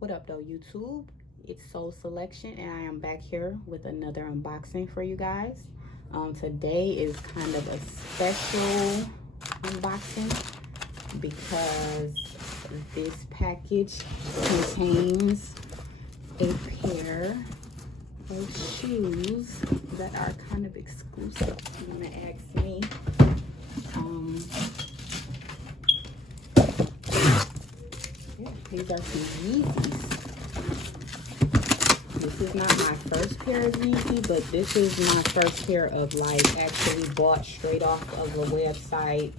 What up though, YouTube? It's Soul Selection, and I am back here with another unboxing for you guys. Today is kind of a special unboxing because this package contains a pair of shoes that are kind of exclusive. You want to ask me? These are some Yeezys. This is not my first pair of Yeezy, but this is my first pair of like actually bought straight off of a website.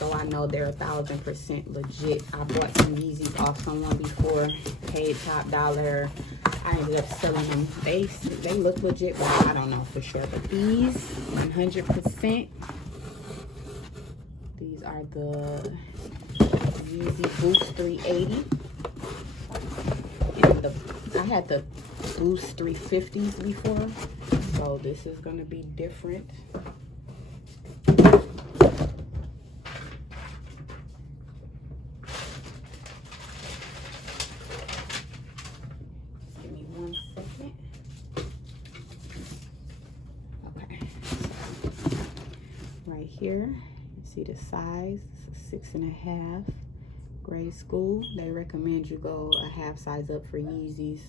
So I know they're 1000% legit. I bought some Yeezys off someone before, paid top dollar. I ended up selling them. They look legit, but I don't know for sure. But these 100%. These are the Yeezy Boost 380. And I had the Boost 350s before, so this is gonna be different. Give me 1 second. Okay. Right here, you see the size, 6.5. Grade school. They recommend you go a half size up for Yeezys,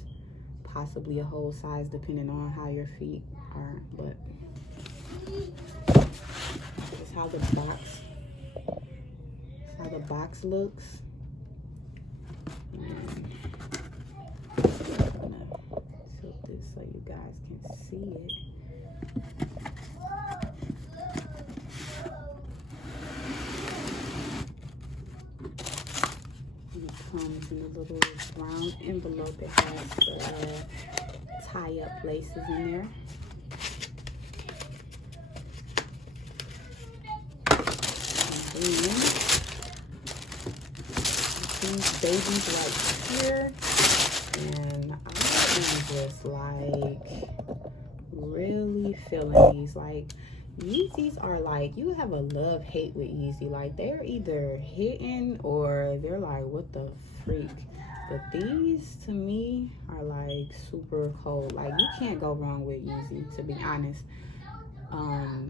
possibly a whole size depending on how your feet are. But this is how the box looks. And I'm gonna tilt this so you guys can see it. Comes in a little brown envelope. It has the tie-up laces in there. And then these babies right here, and I am just like really feeling these. Like Yeezys are like, you have a love-hate with Yeezy. Like they're either hitting or they're like, what the freak? But these to me are like super cold. Like you can't go wrong with Yeezy, to be honest.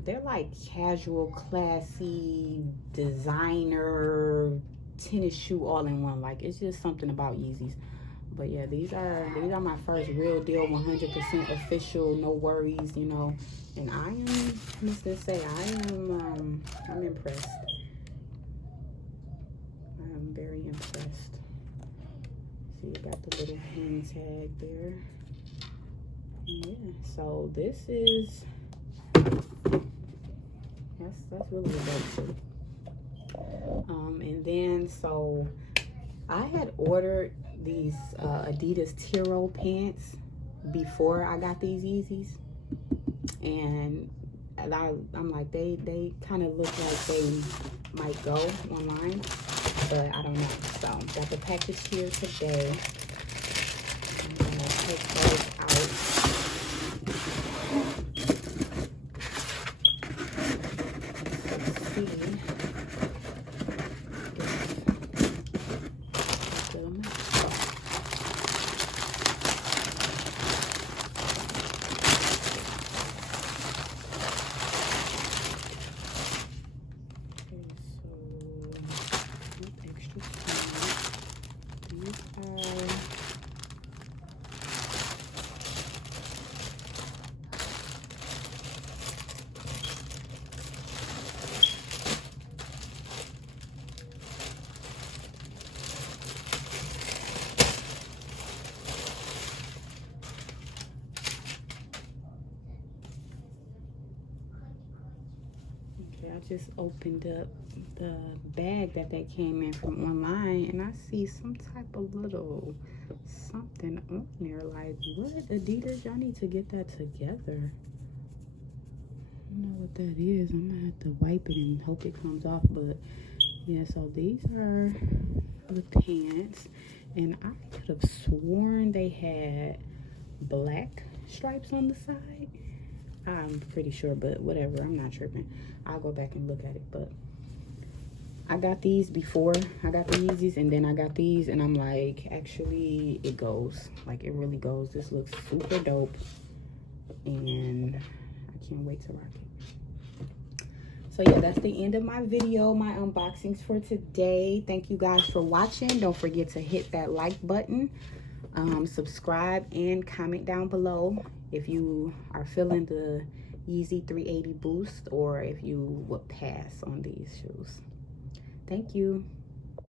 They're like casual, classy, designer tennis shoe all in one. Like it's just something about Yeezys. But yeah, these are my first real deal, 100% official, no worries, you know. And I am, let's just say, I'm impressed. I am very impressed. See, you got the little hand tag there. Yeah, so this is, that's really dope too. And then, so I had ordered these Adidas Tiro pants before I got these Yeezys. And I'm like, they kind of look like they might go online, but I don't know. So got the package here today. I'm gonna take those out. Let's see. I just opened up the bag that they came in from online, and I see some type of little something on there. Like, what? Adidas, y'all need to get that together. I don't know what that is. I'm gonna have to wipe it and hope it comes off. But yeah, so these are the pants, and I could have sworn they had black stripes on the side. I'm pretty sure, but whatever, I'm not tripping. I'll go back and look at it. But I got these before. I got the Yeezys, and then I got these, and I'm like, actually, it goes. Like, it really goes. This looks super dope, and I can't wait to rock it. So yeah, that's the end of my video, my unboxings for today. Thank you guys for watching. Don't forget to hit that like button, subscribe, and comment down below if you are feeling the Yeezy 380 boost, or if you would pass on these shoes. Thank you.